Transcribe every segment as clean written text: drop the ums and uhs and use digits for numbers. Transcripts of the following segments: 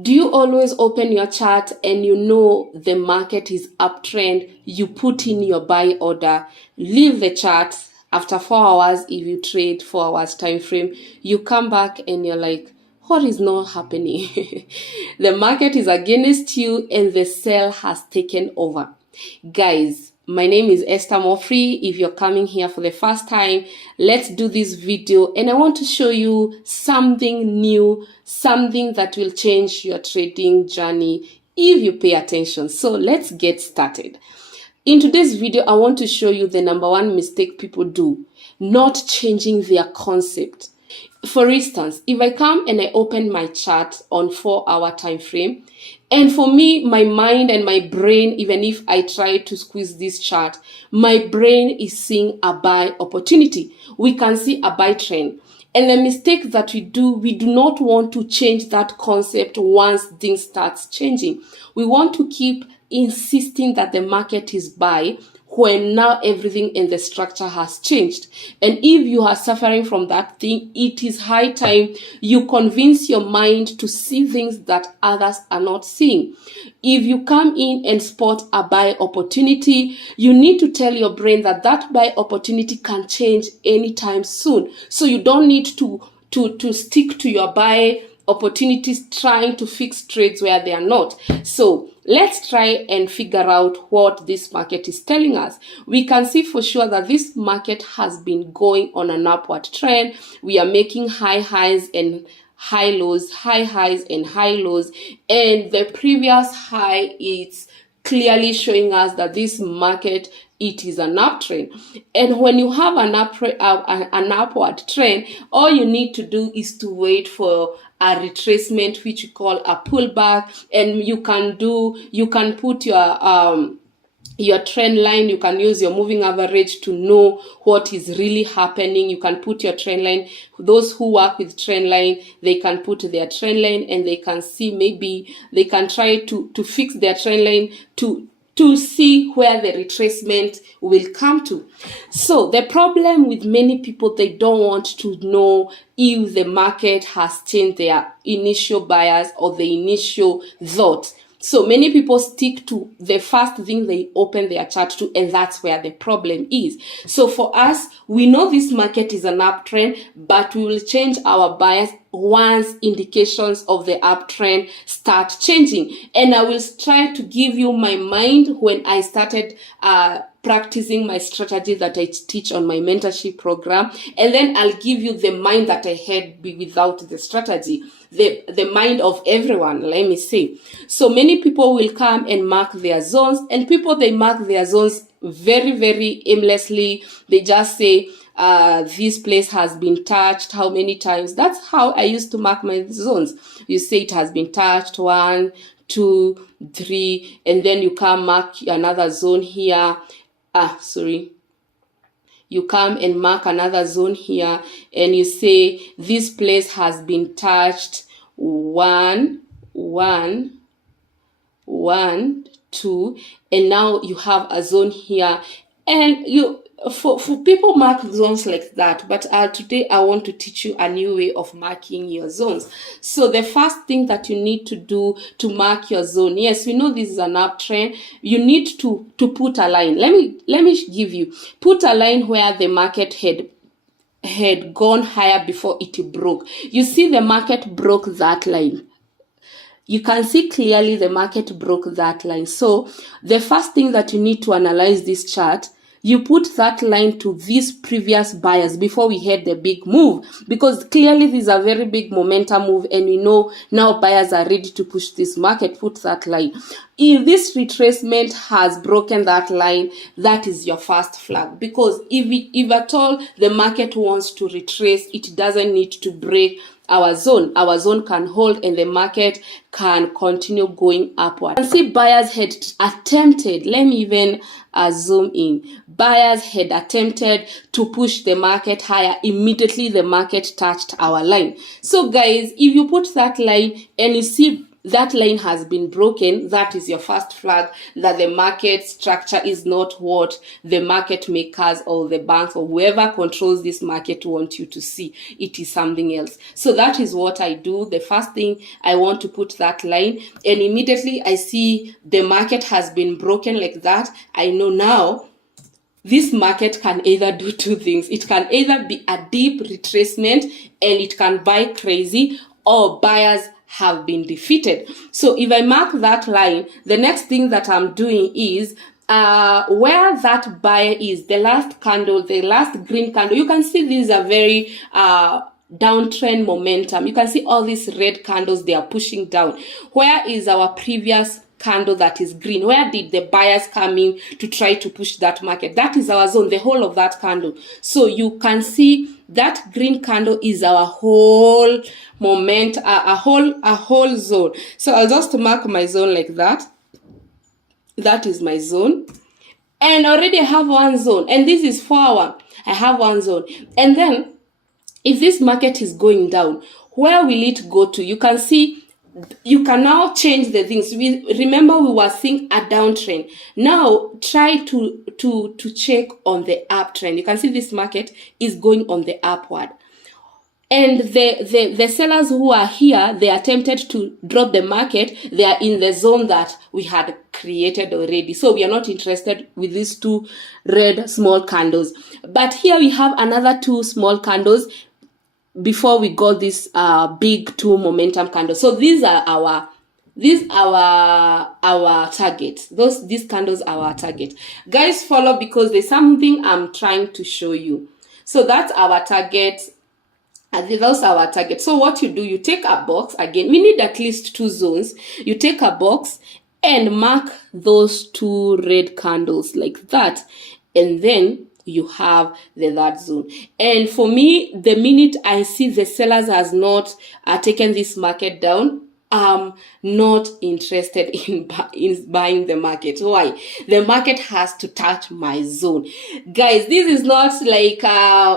Do you always open your chart and you know the market is uptrend? You put in your buy order, leave the chart after 4 hours. If you trade 4 hours time frame, you come back and you're like, what is not happening? The market is against you and the sell has taken over. Guys, my name is Esther Mofri. If you're coming here for the first time, let's do this video and I want to show you something new, something that will change your trading journey if you pay attention. So let's get started. In today's video, I want to show you the number one mistake people do, not changing their concept. For instance, if I come and I open my chart on 4-hour time frame, and for me, my mind and my brain, even if I try to squeeze this chart, my brain is seeing a buy opportunity. We can see a buy trend. And the mistake that we do not want to change that concept once things starts changing. We want to keep insisting that the market is buy when now everything in the structure has changed. And if you are suffering from that thing, it is high time you convince your mind to see things that others are not seeing. If you come in and spot a buy opportunity, you need to tell your brain that that buy opportunity can change anytime soon. So you don't need to stick to your buy opportunities trying to fix trades where they are not. So let's try and figure out what this market is telling us. We can see for sure that this market has been going on an upward trend. We are making high highs and high lows, high highs and high lows, and the previous high is clearly showing us that this market, it is an uptrend. And when you have an upward trend, all you need to do is to wait for a retracement, which you call a pullback, and you can put your trend line. You can use your moving average to know what is really happening. You can put your trend line. Those who work with trend line, they can put their trend line and they can see, maybe they can try to fix their trend line to see where the retracement will come to. So the problem with many people, they don't want to know if the market has changed their initial bias or the initial thought. So many people stick to the first thing they open their chart to, and that's where the problem is. So for us, we know this market is an uptrend, but we will change our bias once indications of the uptrend start changing. And I will try to give you my mind when I started practicing my strategy that I teach on my mentorship program, and then I'll give you the mind that I had without the strategy, the mind of everyone, let me say. So many people will come and mark their zones, and people, they mark their zones very, very aimlessly. They just say, this place has been touched how many times. That's how I used to mark my zones. You say it has been touched 1, 2, 3, and then you come mark another zone here. You come and mark another zone here and you say this place has been touched 1, 2, and now you have a zone here. And you for people mark zones like that, but today I want to teach you a new way of marking your zones. So the first thing that you need to do to mark your zone, yes, we know this is an uptrend, you need to put a line. Let me give you, put a line where the market had gone higher before it broke. You see the market broke that line. You can see clearly the market broke that line. So the first thing that you need to analyze this chart, you put that line to these previous buyers before we had the big move, because clearly this is a very big momentum move and we know now buyers are ready to push this market. Put that line. If this retracement has broken that line, that is your first flag, because if at all the market wants to retrace, it doesn't need to break our zone. Our zone can hold and the market can continue going upward. You can see buyers had attempted, let me even zoom in. Buyers had attempted to push the market higher. Immediately the market touched our line. So guys, if you put that line and you see that line has been broken, that is your first flag that the market structure is not what the market makers or the banks or whoever controls this market want you to see. It is something else. So that is what I do. The first thing, I want to put that line, and immediately I see the market has been broken like that. I know now this market can either do two things. It can either be a deep retracement and it can buy crazy, or buyers have been defeated. So if I mark that line, the next thing that I'm doing is where that buyer is, the last candle, the last green candle, you can see these are very downtrend momentum. You can see all these red candles, they are pushing down. Where is our previous candle that is green? Where did the buyers come in to try to push that market? That is our zone, the whole of that candle. So you can see that green candle is our whole moment, a whole zone. So I'll just mark my zone like that. That is my zone. And already I have one zone, and this is 4 hour. I have one zone. And then if this market is going down, where will it go to? You can see, you can now change the things. Remember we were seeing a downtrend. Now try to check on the uptrend. You can see this market is going on the upward. And the sellers who are here, they attempted to drop the market. They are in the zone that we had created already. So we are not interested with these two red small candles. But here we have another two small candles before we got this big two momentum candles. So these are our target. These candles are our target. Guys, follow, because there's something I'm trying to show you. So that's our target. Those are our target. So what you do, you take a box. Again, we need at least two zones. You take a box and mark those two red candles like that, and then you have the that zone. And for me, the minute I see the sellers has not taken this market down, I'm not interested in buying the market. Why? The market has to touch my zone. Guys, this is not like,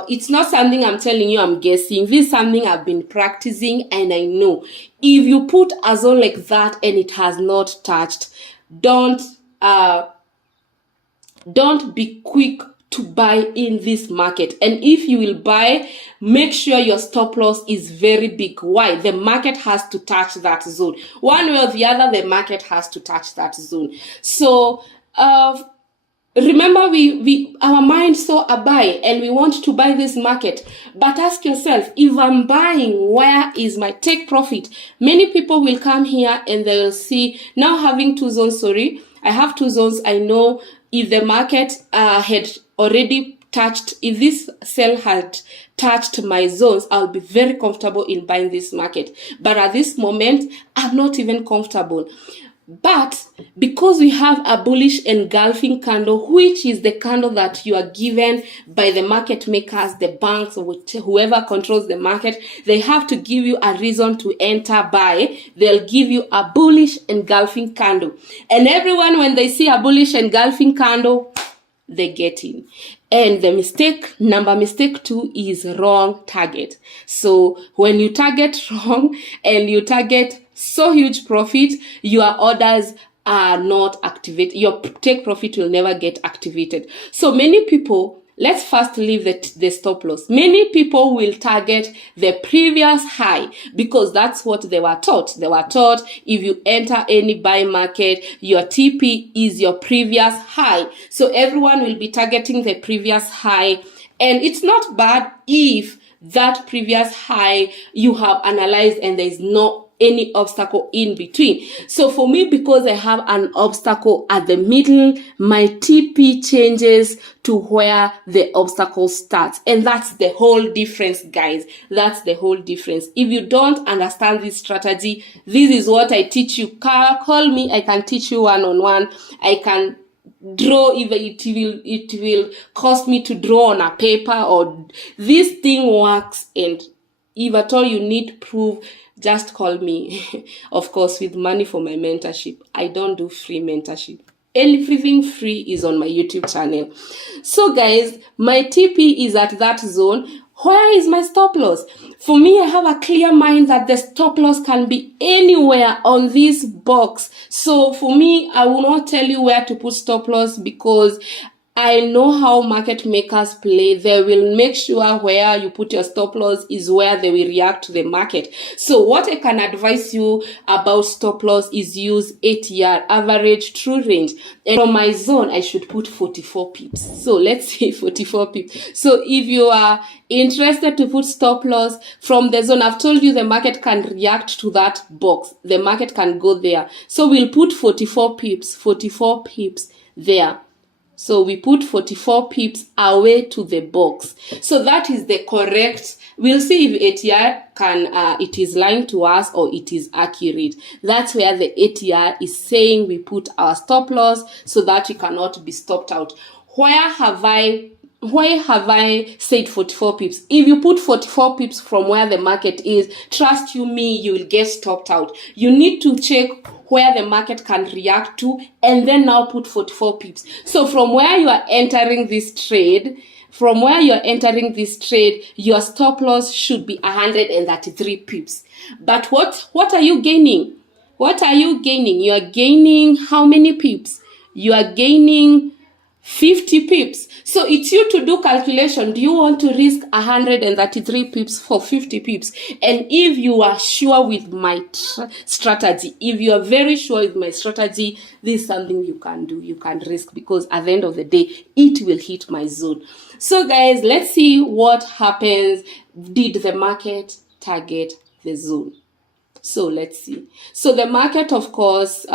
it's not something I'm telling you, I'm guessing. This is something I've been practicing, and I know. If you put a zone like that and it has not touched, don't be quick to buy in this market. And if you will buy, make sure your stop loss is very big. Why? The market has to touch that zone. One way or the other, the market has to touch that zone. So remember, we our mind saw a buy and we want to buy this market. But ask yourself, if I'm buying, where is my take profit? Many people will come here and they'll see, now having two zones, sorry, I have two zones. I know if the market had already touched, if this sell had touched my zones, I'll be very comfortable in buying this market. But at this moment, I'm not even comfortable. But because we have a bullish engulfing candle, which is the candle that you are given by the market makers, the banks, or whoever controls the market, they have to give you a reason to enter buy. They'll give you a bullish engulfing candle. And everyone, when they see a bullish engulfing candle, they get in. And the mistake, number mistake 2 is wrong target. So when you target wrong and you target so huge profit, your orders are not activated. Your take profit will never get activated. So many people, let's first leave the stop loss. Many people will target the previous high because that's what they were taught. They were taught if you enter any buy market, your TP is your previous high. So everyone will be targeting the previous high. And it's not bad if that previous high you have analyzed and there is no any obstacle in between. So for me, because I have an obstacle at the middle, my TP changes to where the obstacle starts. And that's the whole difference, guys. That's the whole difference. If you don't understand this strategy, this is what I teach you. Call me, I can teach you one-on-one. I can draw, if it will cost me to draw on a paper, or this thing works. And if at all you need proof, just call me. Of course, with money for my mentorship. I don't do free mentorship. Everything free is on my YouTube channel. So guys, my TP is at that zone. Where is my stop loss? For me, I have a clear mind that the stop loss can be anywhere on this box. So for me, I will not tell you where to put stop loss because I know how market makers play. They will make sure where you put your stop loss is where they will react to the market. So what I can advise you about stop loss is use ATR, average true range. And from my zone, I should put 44 pips. So let's say 44 pips. So if you are interested to put stop loss from the zone, I've told you the market can react to that box. The market can go there. So we'll put 44 pips there. So we put 44 pips away to the box. So that is the correct. We'll see if ATR can, it is lying to us or it is accurate. That's where the ATR is saying we put our stop loss so that we cannot be stopped out. Why have I said 44 pips? If you put 44 pips from where the market is, trust you me, you will get stopped out. You need to check where the market can react to and then now put 44 pips. So from where you are entering this trade, your stop loss should be 133 pips. But what are you gaining? What are you gaining? You are gaining how many pips? You are gaining 50 pips. So it's you to do calculation. Do you want to risk 133 pips for 50 pips? And if you are sure with my strategy, if you are very sure with my strategy, this is something you can do. You can risk because at the end of the day, it will hit my zone. So guys, let's see what happens. Did the market target the zone? So let's see. So the market, of course,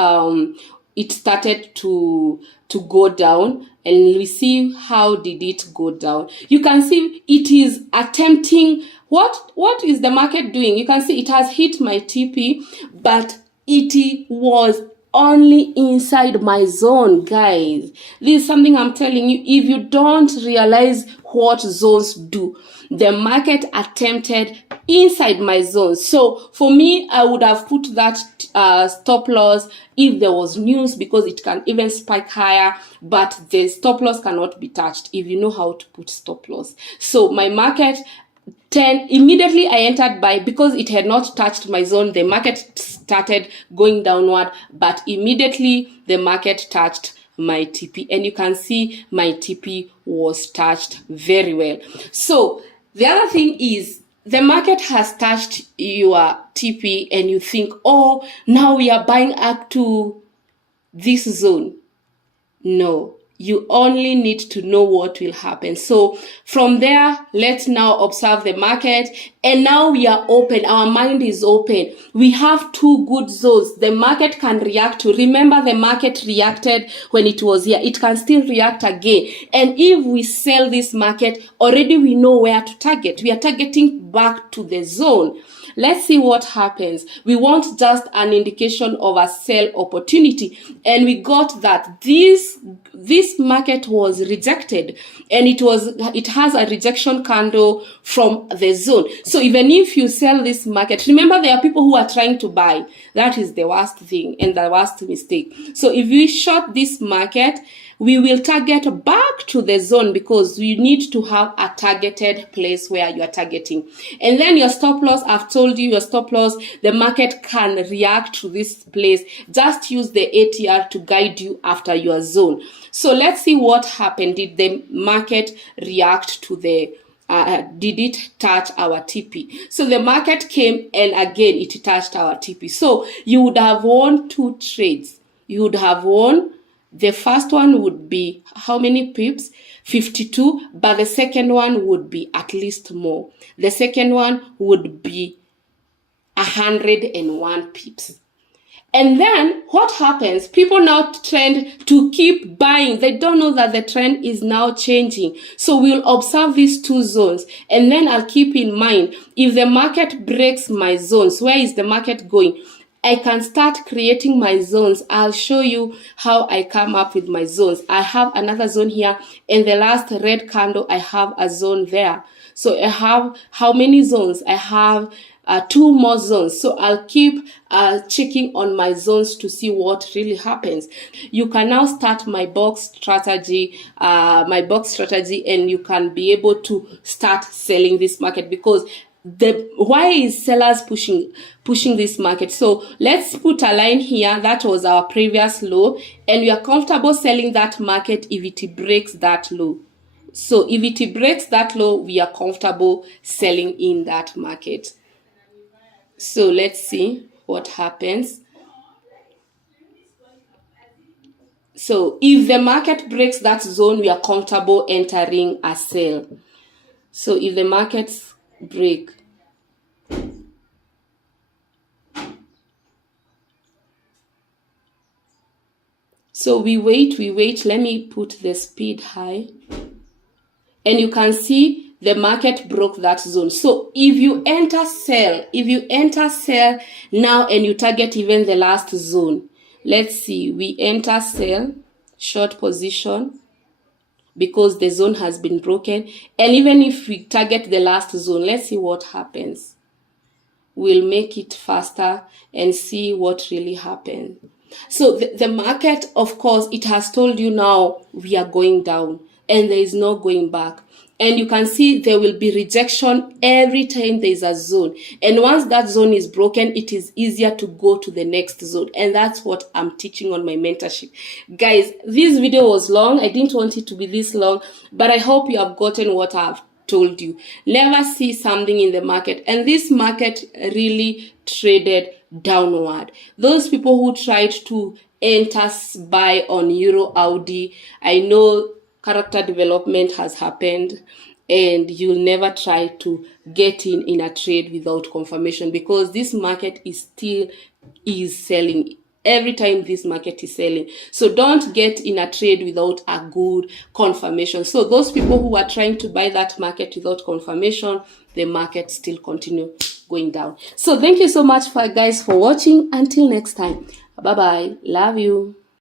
it started to go down, and we see how did it go down. You can see it is attempting, what is the market doing? You can see it has hit my TP, but it was only inside my zone, guys. This is something I'm telling you. If you don't realize what zones do, the market attempted inside my zone. So for me, I would have put that stop loss if there was news, because it can even spike higher, but the stop loss cannot be touched if you know how to put stop loss. So my market 10, immediately I entered buy because it had not touched my zone. The market started going downward, but immediately the market touched my TP, and you can see my TP was touched very well. So the other thing is, the market has touched your TP and you think, oh, now we are buying up to this zone. No, you only need to know what will happen. So from there, let's now observe the market. And now we are open. Our mind is open. We have two good zones. The market can react to. Remember, the market reacted when it was here. It can still react again. And if we sell this market, already we know where to target. We are targeting back to the zone. Let's see what happens. We want just an indication of a sell opportunity. And we got that this market was rejected, and it has a rejection candle from the zone. So even if you sell this market, remember there are people who are trying to buy. That is the worst thing and the worst mistake. So if we short this market, we will target back to the zone, because you need to have a targeted place where you are targeting. And then your stop loss, I've told you your stop loss, the market can react to this place. Just use the ATR to guide you after your zone. So let's see what happened. Did the market react to the did it touch our TP? So the market came and again it touched our TP. So you would have won two trades. You would have won. The first one would be how many pips? 52, but the second one would be at least more. The second one would be 101 pips. And then what happens? People now trend to keep buying. They don't know that the trend is now changing. So we'll observe these two zones. And then I'll keep in mind, if the market breaks my zones, where is the market going? I can start creating my zones. I'll show you how I come up with my zones. I have another zone here. In the last red candle, I have a zone there. So I have how many zones? I have 2 more zones. So I'll keep checking on my zones to see what really happens. You can now start my box strategy, and you can be able to start selling this market, because why is sellers pushing this market? So let's put a line here. That was our previous low, and we are comfortable selling that market if it breaks that low. So if it breaks that low, we are comfortable selling in that market. So let's see what happens. So if the market breaks that zone, we are comfortable entering a sell. So if the markets break, so we wait, let me put the speed high, and you can see the market broke that zone. So if you enter sell now and you target even the last zone, let's see, we enter sell, short position, because the zone has been broken, and even if we target the last zone, let's see what happens. We'll make it faster and see what really happened. So the market, of course, it has told you now we are going down and there is no going back. And you can see there will be rejection every time there is a zone. And once that zone is broken, it is easier to go to the next zone. And that's what I'm teaching on my mentorship. Guys, this video was long. I didn't want it to be this long, but I hope you have gotten what I've told you. Never see something in the market, and this market really traded downward. Those people who tried to enter buy on Euro Audi, I know character development has happened, and you'll never try to get in a trade without confirmation, because this market is selling. Every time this market is selling. So don't get in a trade without a good confirmation. So those people who are trying to buy that market without confirmation, the market still continue going down. So thank you so much guys for watching. Until next time. Bye bye. Love you.